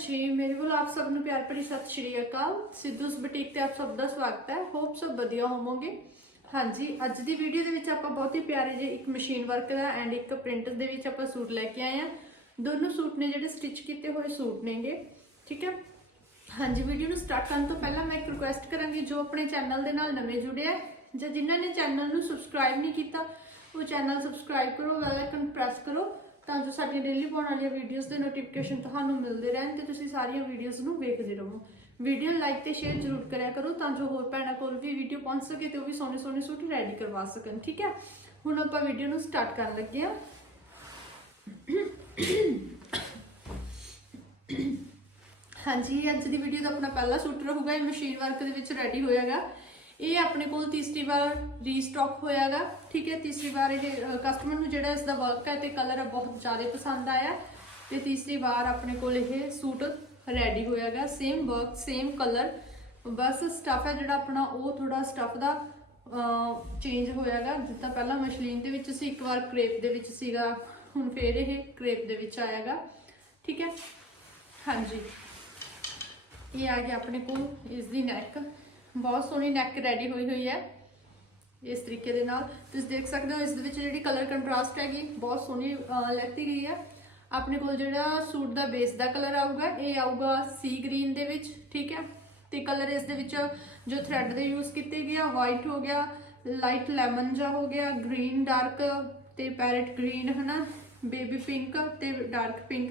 ਜੀ ਮੇਰੇ ਵੱਲੋਂ ਆਪ ਸਭ ਨੂੰ ਪਿਆਰ ਭਰੀ ਸਤਿ ਸ਼੍ਰੀ ਅਕਾਲ। ਸਿੱਧੂਸ ਬੁਟੀਕ ਤੇ ਆਪ ਸਭ ਦਾ ਸਵਾਗਤ ਹੈ। ਹੋਪ ਸਭ ਵਧੀਆ ਹੋਵੋਗੇ। ਹਾਂਜੀ, ਅੱਜ ਦੀ ਵੀਡੀਓ ਦੇ ਵਿੱਚ ਆਪਾਂ ਬਹੁਤ ਹੀ ਪਿਆਰੇ ਜਿਹੇ ਇੱਕ ਮਸ਼ੀਨ ਵਰਕ ਦਾ ਐਂਡ ਇੱਕ ਪ੍ਰਿੰਟ ਦੇ ਵਿੱਚ ਆਪਾਂ ਸੂਟ ਲੈ ਕੇ ਆਏ ਆ ਦੋਨੋਂ ਸੂਟ ਨੇ ਜਿਹੜੇ ਸਟਿਚ ਕੀਤੇ ਹੋਏ ਸੂਟ ਨੇਗੇ। ਠੀਕ ਹੈ? ਹਾਂਜੀ ਵੀਡੀਓ ਨੂੰ ਸਟਾਰਟ ਕਰਨ ਤੋਂ ਪਹਿਲਾਂ ਮੈਂ ਇੱਕ ਰਿਕੁਐਸਟ ਕਰਾਂਗੀ, ਜੋ ਆਪਣੇ ਚੈਨਲ ਦੇ ਨਾਲ ਨਵੇਂ ਜੁੜੇ ਆ ਜਾਂ ਜਿਨ੍ਹਾਂ ਨੇ ਚੈਨਲ ਨੂੰ ਸਬਸਕ੍ਰਾਈਬ ਨਹੀਂ ਕੀਤਾ, ਉਹ ਚੈਨਲ ਸਬਸਕ੍ਰਾਈਬ ਕਰੋ ਬੈਲ ਆਈਕਨ ਪ੍ਰੈਸ ਕਰੋ ਤਾਂ ਜੋ ਸਾਡੀਆਂ ਡੇਲੀ ਪਾਉਣ ਵਾਲੀਆਂ ਵੀਡੀਓਜ਼ ਦੇ ਨੋਟੀਫਿਕੇਸ਼ਨ ਤੁਹਾਨੂੰ ਮਿਲਦੇ ਰਹਿਣ ਤੇ ਤੁਸੀਂ ਸਾਰੀਆਂ ਵੀਡੀਓਜ਼ ਨੂੰ ਵੇਖਦੇ ਰਹੋ। ਵੀਡੀਓ ਲਾਈਕ ਤੇ ਸ਼ੇਅਰ ਜ਼ਰੂਰ ਕਰਿਆ ਕਰੋ ਤਾਂ ਜੋ ਹੋਰ ਭੈਣਾਂ ਕੋਲ ਵੀ ਵੀਡੀਓ ਪਹੁੰਚ ਸਕੇ ਤੇ ਉਹ ਵੀ ਸੋਹਣੇ ਸੋਹਣੇ ਸੂਟ ਰੈਡੀ ਕਰਵਾ ਸਕਣ, ਠੀਕ ਹੈ? ਹੁਣ ਆਪਾਂ ਵੀਡੀਓ ਨੂੰ ਸਟਾਰਟ ਕਰਨ ਲੱਗੇ ਆ ਹਾਂਜੀ, ਅੱਜ ਦੀ ਵੀਡੀਓ ਦਾ ਆਪਣਾ ਪਹਿਲਾ ਸੂਟ ਰਹੂਗਾ, ਇਹ ਮਸ਼ੀਨ ਵਰਕ ਦੇ ਵਿੱਚ ਰੈਡੀ ਹੋਇਆਗਾ। ਇਹ ਆਪਣੇ ਕੋਲ ਤੀਸਰੀ ਵਾਰ ਰੀਸਟਾਕ ਹੋਇਆਗਾ। ਠੀਕ ਹੈ, ਤੀਸਰੀ ਵਾਰ ਇਹ ਕਸਟਮਰ ਨੂੰ ਜਿਹੜਾ ਇਸ ਦਾ ਵਰਕ ਹੈ ਤੇ ਕਲਰ ਬਹੁਤ ਜ਼ਿਆਦਾ ਪਸੰਦ ਆਇਆ। ਤੇ ਤੀਸਰੀ ਵਾਰ ਆਪਣੇ ਕੋਲ ਇਹ ਸੂਟ ਰੈਡੀ ਹੋਇਆਗਾ। ਸੇਮ ਵਰਕ ਸੇਮ ਕਲਰ ਬਸ ਸਟਫ ਹੈ ਜਿਹੜਾ ਆਪਣਾ, ਉਹ ਥੋੜਾ ਸਟਫ ਦਾ ਚੇਂਜ ਹੋਇਆਗਾ। ਜਿੱਦਾਂ ਪਹਿਲਾਂ ਮਸ਼ਲੀਨ ਦੇ ਵਿੱਚ ਸੀ, ਇੱਕ ਵਾਰ ਕ੍ਰੇਪ ਦੇ ਵਿੱਚ ਸੀਗਾ। ਹੁਣ ਫੇਰ ਇਹ ਕ੍ਰੇਪ ਦੇ ਵਿੱਚ ਆਇਆਗਾ। ਠੀਕ ਹੈ? ਹਾਂਜੀ। ਇਹ ਆ ਗਿਆ ਆਪਣੇ ਕੋਲ ਇਸ ਦੀ ਨੈਕ ਬਹੁਤ ਸੋਹਣੀ ਨੈਕ ਰੈਡੀ ਹੋਈ ਹੋਈ ਹੈ। ਇਸ ਤਰੀਕੇ ਦੇ ਨਾਲ। ਤੁਸੀਂ ਦੇਖ ਸਕਦੇ ਹੋ ਇਸ ਦੇ ਵਿੱਚ ਜਿਹੜੀ ਕਲਰ ਕੰਟਰਾਸਟ ਹੈਗੀ ਬਹੁਤ ਸੋਹਣੀ ਅਹ, ਲੈਤੀ ਗਈ ਹੈ। ਆਪਣੇ ਕੋਲ ਜਿਹੜਾ ਸੂਟ ਦਾ ਬੇਸ ਦਾ ਕਲਰ ਆਊਗਾ ਇਹ ਆਊਗਾ ਸੀ ਗ੍ਰੀਨ ਦੇ ਵਿੱਚ ਠੀਕ ਹੈ? ਤੇ ਕਲਰ ਇਸ ਦੇ ਵਿੱਚ ਜੋ ਥ੍ਰੈਡ ਦੇ ਯੂਜ਼ ਕੀਤੇ ਗਿਆ ਵਾਈਟ ਹੋ ਗਿਆ ਲਾਈਟ ਲੈਮਨ ਜਾ ਹੋ ਗਿਆ ਗ੍ਰੀਨ ਡਾਰਕ ਤੇ ਪੈਰਟ ਗ੍ਰੀਨ ਹਨਾ? ਬੇਬੀ ਪਿੰਕ ਤੇ ਡਾਰਕ ਪਿੰਕ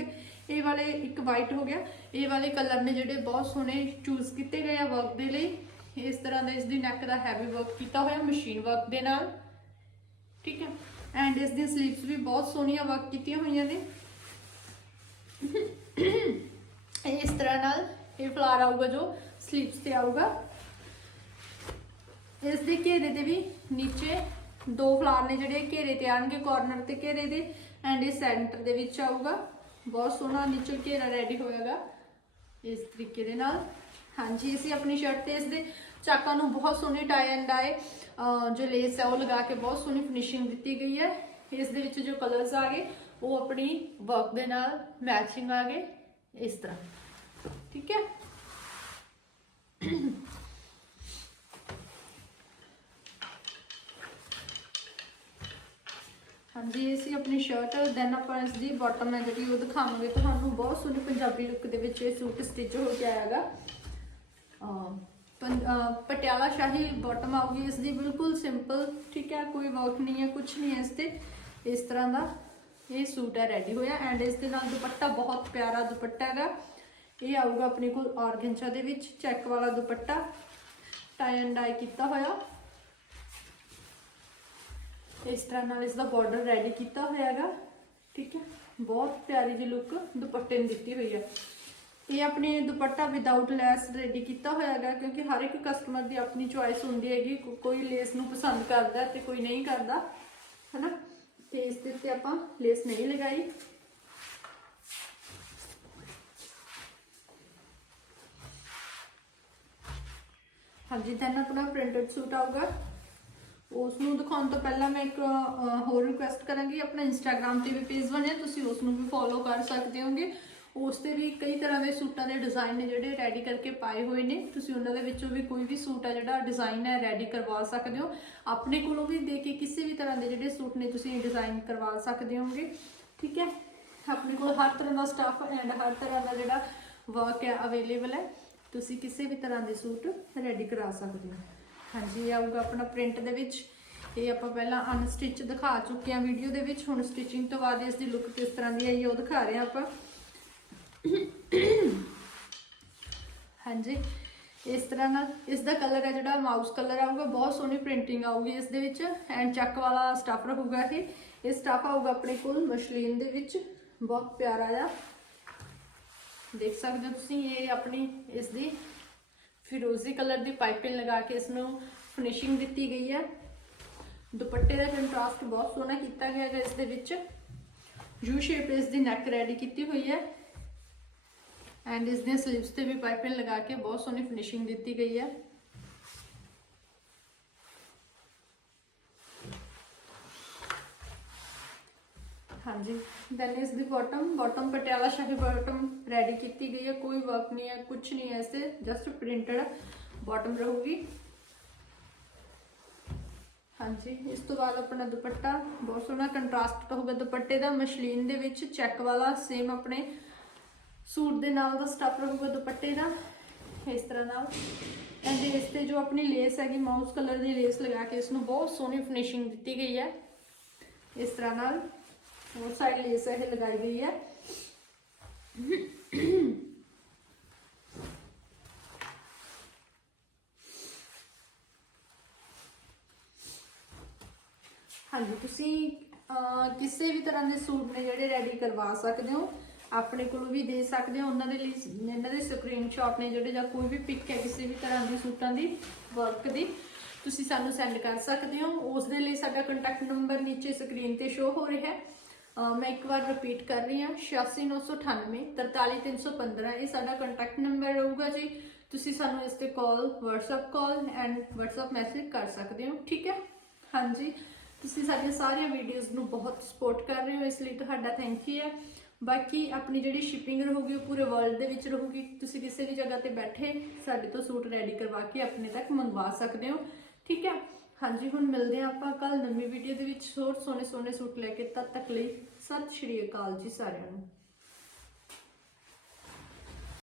ਇਹ ਵਾਲੇ ਇੱਕ ਵਾਈਟ ਹੋ ਗਿਆ। ਇਹ ਵਾਲੇ ਕਲਰ ਨੇ ਜਿਹੜੇ ਬਹੁਤ ਸੋਹਣੇ ਚੂਜ਼ ਕੀਤੇ ਗਏ ਆ ਵਰਕ ਦੇ ਲਈ। ਇਸ ਤਰ੍ਹਾਂ ਦਾ ਇਸ ਦੀ ਨੈਕ ਦਾ ਹੈਵੀ ਵਰਕ ਕੀਤਾ ਹੋਇਆ ਮਸ਼ੀਨ ਵਰਕ ਦੇ ਨਾਲ। ਠੀਕ ਹੈ? ਐਂਡ ਇਸ ਦੀ ਸਲੀਵਸ ਵੀ ਬਹੁਤ ਸੋਹਣੀਆਂ ਵਰਕ ਕੀਤੀਆਂ ਹੋਈਆਂ ਨੇ। ਇਸ ਤਰ੍ਹਾਂ ਨਾਲ ਇਹ ਫਲਾਰ ਆਊਗਾ ਜੋ ਸਲੀਵਸ ਤੇ ਆਊਗਾ। ਇਸ ਦੇ ਘੇਰੇ ਦੇ ਵੀ ਨੀਚੇ ਦੋ ਫਲਾਰ ਨੇ ਜਿਹੜੇ ਘੇਰੇ ਤੇ ਆਣਗੇ ਕਾਰਨਰ ਤੇ ਘੇਰੇ ਦੇ। ਐਂਡ ਇਹ ਸੈਂਟਰ ਦੇ ਵਿੱਚ ਆਊਗਾ। ਬਹੁਤ ਸੋਹਣਾ ਨੀਚੇ ਘੇਰਾ ਰੈਡੀ ਹੋਏਗਾ ਇਸ ਤਰੀਕੇ ਦੇ ਨਾਲ। ਹਾਂਜੀ, ਅਸੀਂ ਆਪਣੀ ਸ਼ਰਟ ਤੇ ਇਸ ਦੇ ਚਾਕਾਂ ਨੂੰ ਬਹੁਤ ਸੋਹਣੇ ਟਾਈ ਐਂਡ ਡਾਈ ਜੋ ਲੇਸ ਹੈ, ਉਹ ਲਗਾ ਕੇ ਬਹੁਤ ਸੋਹਣੀ ਫਿਨਿਸ਼ਿੰਗ ਦਿੱਤੀ ਗਈ ਹੈ। ਇਸ ਦੇ ਵਿੱਚ ਜੋ ਕਲਰਸ ਆ ਗਏ, ਉਹ ਆਪਣੀ ਵਰਕ ਦੇ ਨਾਲ ਮੈਚਿੰਗ ਆ ਗਏ, ਇਸ ਤਰ੍ਹਾਂ। ਠੀਕ ਹੈ? ਹਾਂਜੀ ਇਹ ਸੀ ਆਪਣੀ ਸ਼ਰਟ ਦੈਨ ਆਪਾਂ ਇਸ ਦੀ ਬਾਟਮ ਹੈ ਜਿਹੜੀ, ਉਹ ਦਿਖਾਵਾਂਗੇ। ਤੁਹਾਨੂੰ ਬਹੁਤ ਸੋਹਣੀ ਪੰਜਾਬੀ ਲੁੱਕ ਦੇ ਵਿੱਚ ਇਹ ਸੂਟ ਸਟਿਚ ਹੋ ਕੇ ਆਇਆਗਾ ਪੰ ਪਟਿਆਲਾ ਸ਼ਾਹੀ ਬਾਟਮ ਆਊਗੀ, ਇਸ ਦੀ ਬਿਲਕੁਲ ਸਿੰਪਲ ਠੀਕ ਹੈ, ਕੋਈ ਵਰਕ ਨਹੀਂ ਹੈ ਕੁਝ ਨਹੀਂ ਹੈ ਇਸ ਤੇ। ਇਸ ਤਰ੍ਹਾਂ ਦਾ ਇਹ ਸੂਟ ਹੈ ਰੈਡੀ ਹੋਇਆ। ਐਂਡ ਇਸ ਦੇ ਨਾਲ ਦੁਪੱਟਾ ਬਹੁਤ ਪਿਆਰਾ ਦੁਪੱਟਾ ਹੈਗਾ। ਇਹ ਆਊਗਾ ਆਪਣੇ ਕੋਲ ਆਰਗੈਂਚਾ ਦੇ ਵਿੱਚ ਚੈੱਕ ਵਾਲਾ ਦੁਪੱਟਾ। ਟਾਈ ਐਂਡ ਡਾਈ ਕੀਤਾ ਹੋਇਆ। ਇਸ ਤਰ੍ਹਾਂ ਨਾਲ ਇਸ ਦਾ ਬਾਰਡਰ ਰੈਡੀ ਕੀਤਾ ਹੋਇਆ ਹੈਗਾ। ਠੀਕ ਹੈ, ਬਹੁਤ ਪਿਆਰੀ ਜਿਹੀ ਲੁੱਕ ਦੁਪੱਟੇ ਨੂੰ ਦਿੱਤੀ ਹੋਈ ਹੈ। ਇਹ ਆਪਣੇ ਦੁਪੱਟਾ ਵਿਦਆਊਟ ਲੈਸ ਰੈਡੀ ਕੀਤਾ ਹੋਇਆ ਹੈਗਾ, ਕਿਉਂਕਿ ਹਰ ਇੱਕ ਕਸਟਮਰ ਦੀ ਆਪਣੀ ਚੁਆਇਸ ਹੁੰਦੀ ਹੈਗੀ ਕੋਈ ਲੇਸ ਨੂੰ ਪਸੰਦ ਕਰਦਾ ਤੇ ਕੋਈ ਨਹੀਂ ਕਰਦਾ, ਹੈਨਾ? ਤੇ ਇਸ ਦੇ ਉੱਤੇ ਆਪਾਂ ਲੇਸ ਨਹੀਂ ਲਗਾਈ। ਹਾਂਜੀ ਦੈਨ ਆਪਣਾ ਪ੍ਰਿੰਟਡ ਸੂਟ ਆਊਗਾ। ਉਸ ਨੂੰ ਦਿਖਾਉਣ ਤੋਂ ਪਹਿਲਾਂ ਮੈਂ ਇੱਕ ਹੋਰ ਰਿਕੁਐਸਟ ਕਰਾਂਗੀ। ਆਪਣਾ ਇੰਸਟਾਗ੍ਰam ਤੇ ਵੀ ਪੇਜ ਬਣਿਆ, ਤੁਸੀਂ ਉਸ ਨੂੰ ਵੀ ਫੋਲੋ ਕਰ ਸਕਦੇ ਹੋਗੇ। ਉਸ ਤੇ ਵੀ ਕਈ ਤਰ੍ਹਾਂ ਦੇ ਸੂਟਾਂ ਦੇ ਡਿਜ਼ਾਈਨ ਨੇ ਜਿਹੜੇ ਰੈਡੀ ਕਰਕੇ ਪਾਏ ਹੋਏ ਨੇ। ਤੁਸੀਂ ਉਹਨਾਂ ਦੇ ਵਿੱਚੋਂ ਵੀ ਕੋਈ ਵੀ ਸੂਟ ਆ ਜਿਹੜਾ ਡਿਜ਼ਾਈਨ ਹੈ ਰੈਡੀ ਕਰਵਾ ਸਕਦੇ ਹੋ। ਆਪਣੇ ਕੋਲੋਂ ਵੀ ਦੇ ਕੇ ਕਿਸੇ ਵੀ ਤਰ੍ਹਾਂ ਦੇ ਜਿਹੜੇ ਸੂਟ ਨੇ ਤੁਸੀਂ ਡਿਜ਼ਾਈਨ ਕਰਵਾ ਸਕਦੇ ਹੋਗੇ ਠੀਕ ਹੈ? ਆਪਣੇ ਕੋਲ ਹਰ ਤਰ੍ਹਾਂ ਦਾ ਸਟਾਫ ਐਂਡ ਹਰ ਤਰ੍ਹਾਂ ਦਾ ਜਿਹੜਾ ਵਰਕ ਹੈ ਅਵੇਲੇਬਲ ਹੈ। ਤੁਸੀਂ ਕਿਸੇ ਵੀ ਤਰ੍ਹਾਂ ਦੇ ਸੂਟ ਰੈਡੀ ਕਰਾ ਸਕਦੇ ਹੋ। ਹਾਂਜੀ, ਇਹ ਆਊਗਾ ਆਪਣਾ ਪ੍ਰਿੰਟ ਦੇ ਵਿੱਚ। ਇਹ ਆਪਾਂ ਪਹਿਲਾਂ ਅਨਸਟਿਚ ਦਿਖਾ ਚੁੱਕੇ ਹਾਂ ਵੀਡੀਓ ਦੇ ਵਿੱਚ। ਹੁਣ ਸਟਿਚਿੰਗ ਤੋਂ ਬਾਅਦ ਇਸ ਦੀ ਲੁੱਕ ਕਿਸ ਤਰ੍ਹਾਂ ਦੀ ਆਈ ਹੈ ਉਹ ਦਿਖਾ ਰਹੇ ਹਾਂ ਆਪਾਂ। ਹਾਂਜੀ। ਇਸ ਤਰ੍ਹਾਂ ਨਾਲ ਇਸ ਦਾ ਕਲਰ ਹੈ ਜਿਹੜਾ ਮਾਊਸ ਕਲਰ ਆਊਗਾ, ਬਹੁਤ ਸੋਹਣੀ ਪ੍ਰਿੰਟਿੰਗ ਆਊਗੀ। ਇਸ ਦੇ ਵਿੱਚ ਐਂਡ ਚੱਕ ਵਾਲਾ ਸਟਫ ਰਹੂਗਾ ਇਹ। ਇਹ ਸਟਫ ਆਊਗਾ ਆਪਣੇ ਕੋਲ ਮਸ਼ਲੀਨ ਦੇ ਵਿੱਚ। ਬਹੁਤ ਪਿਆਰਾ ਆ। ਦੇਖ ਸਕਦੇ ਹੋ ਤੁਸੀਂ, ਇਹ ਆਪਣੀ ਇਸ ਦੀ ਫਿਰੋਜ਼ੀ ਕਲਰ ਦੀ ਪਾਈਪਿੰਗ ਲਗਾ ਕੇ ਇਸ ਨੂੰ ਫਿਨਿਸ਼ਿੰਗ ਦਿੱਤੀ ਗਈ ਹੈ ਦੁਪੱਟੇ ਦਾ ਕੰਟਰਾਸਟ ਬਹੁਤ ਸੋਹਣਾ ਕੀਤਾ ਗਿਆ ਹੈ ਇਸ ਦੇ ਵਿੱਚ। ਯੂ ਸ਼ੇਪ ਇਸ ਦੀ ਨੈਕ ਰੈਡੀ ਕੀਤੀ ਹੋਈ ਹੈ। ਐਂਡ ਇਸ ਦੀਆਂ ਸਲੀਵਸ ਤੇ ਵੀ ਪਾਈਪਿੰਗ ਲਗਾ ਕੇ ਬਹੁਤ ਸੋਹਣੀ ਫਿਨਿਸ਼ਿੰਗ ਦਿੱਤੀ ਗਈ ਹੈ। ਹਾਂਜੀ ਦੈਨ ਇਸ ਦੀ bottom bottom Patiala Shahi bottom ready ਕੀਤੀ ਗਈ ਹੈ। ਕੋਈ ਵਰਕ ਨਹੀਂ ਹੈ ਕੁਝ ਨਹੀਂ ਹੈ ਇਸੇ ਜਸਟ ਪ੍ਰਿੰਟਡ ਬਾਟਮ ਰਹੂਗੀ। ਹਾਂਜੀ, ਇਸ ਤੋਂ ਬਾਅਦ ਆਪਣਾ ਦੁਪੱਟਾ, ਬਹੁਤ ਸੋਹਣਾ ਕੰਟਰਾਸਟ ਹੋਊਗਾ ਦੁਪੱਟੇ ਦਾ। ਮਸ਼ਲੀਨ ਦੇ ਵਿੱਚ ਚੈੱਕ ਵਾਲਾ ਸੇਮ ਆਪਣੇ ਸੂਟ ਦੇ ਨਾਲ ਦਾ ਸਟੱਫ ਰਹੂਗਾ ਦੁਪੱਟੇ ਦਾ, ਇਸ ਤਰ੍ਹਾਂ ਨਾਲ। ਐਂਡ ਇਸ ਤੇ ਜੋ ਆਪਣੀ ਲੇਸ ਹੈਗੀ ਮਾਊਸ ਕਲਰ ਦੀ ਲੇਸ ਲਗਾ ਕੇ ਇਸ ਨੂੰ ਬਹੁਤ ਸੋਹਣੀ ਫਿਨਿਸ਼ਿੰਗ ਦਿੱਤੀ ਗਈ ਹੈ। ਇਸ ਤਰ੍ਹਾਂ ਨਾਲ ਹੋਰ ਸਾਈਡ ਲੇਸ ਇਹ ਲਗਾਈ ਗਈ ਹੈ। ਹਾਂਜੀ, ਤੁਸੀਂ ਕਿਸੇ ਵੀ ਤਰ੍ਹਾਂ ਦੇ ਸੂਟ ਨੇ ਜਿਹੜੇ ਰੈਡੀ ਕਰਵਾ ਸਕਦੇ ਹੋ ਆਪਣੇ ਕੋਲ ਵੀ ਦੇ ਸਕਦੇ ਹੋ। ਉਹਨਾਂ ਦੇ ਲਈ ਇਹਨਾਂ ਦੇ ਸਕਰੀਨਸ਼ਾਟ ਨੇ ਜਿਹੜੇ ਜਾਂ ਕੋਈ ਵੀ ਪਿਕ ਹੈ ਕਿਸੇ ਵੀ ਤਰ੍ਹਾਂ ਦੇ ਸੂਟਾਂ ਦੀ ਵਰਕ ਦੀ, ਤੁਸੀਂ ਸਾਨੂੰ ਸੈਂਡ ਕਰ ਸਕਦੇ ਹੋ। ਉਸ ਦੇ ਲਈ ਸਾਡਾ ਕੰਟੈਕਟ ਨੰਬਰ ਨੀਚੇ ਸਕਰੀਨ ਤੇ ਸ਼ੋ ਹੋ ਰਿਹਾ ਹੈ। ਮੈਂ ਇੱਕ ਵਾਰ ਰਿਪੀਟ ਕਰ ਰਹੀ ਹਾਂ। 86998 43315 ਇਹ ਸਾਡਾ ਕੰਟੈਕਟ ਨੰਬਰ ਰਹੂਗਾ ਜੀ। ਤੁਸੀਂ ਸਾਨੂੰ ਇਸ ਤੇ call WhatsApp call and WhatsApp message ਕਰ ਸਕਦੇ ਹੋ। ਠੀਕ ਹੈ? ਹਾਂਜੀ। ਤੁਸੀਂ ਸਾਡੀਆਂ ਸਾਰੀਆਂ ਵੀਡੀਓਜ਼ ਨੂੰ ਬਹੁਤ ਸਪੋਰਟ ਕਰ ਰਹੇ ਹੋ, ਇਸ ਲਈ ਤੁਹਾਡਾ ਥੈਂਕ ਯੂ ਹੈ। ਬਾਕੀ ਆਪਣੀ ਜਿਹੜੀ ਸ਼ਿਪਿੰਗ ਰਹੂਗੀ, ਉਹ ਪੂਰੇ ਵਰਲਡ ਦੇ ਵਿੱਚ ਰਹੂਗੀ। ਤੁਸੀਂ ਕਿਸੇ ਵੀ ਜਗ੍ਹਾ ਤੇ ਬੈਠੇ ਸਾਡੇ ਤੋਂ ਸੂਟ ਰੈਡੀ ਕਰਵਾ ਕੇ ਆਪਣੇ ਤੱਕ ਮੰਗਵਾ ਸਕਦੇ ਹੋ। ਠੀਕ ਹੈ? ਹਾਂਜੀ, ਹੁਣ ਮਿਲਦੇ ਹਾਂ ਆਪਾਂ ਕੱਲ ਨਵੀਂ ਵੀਡੀਓ ਦੇ ਵਿੱਚ। ਹੋਰ ਸੋਹਣੇ ਸੋਹਣੇ ਸੂਟ ਲੈ ਕੇ ਤਦ ਤੱਕ ਲਈ ਸਤਿ ਸ਼੍ਰੀ ਅਕਾਲ ਜੀ ਸਾਰਿਆਂ ਨੂੰ।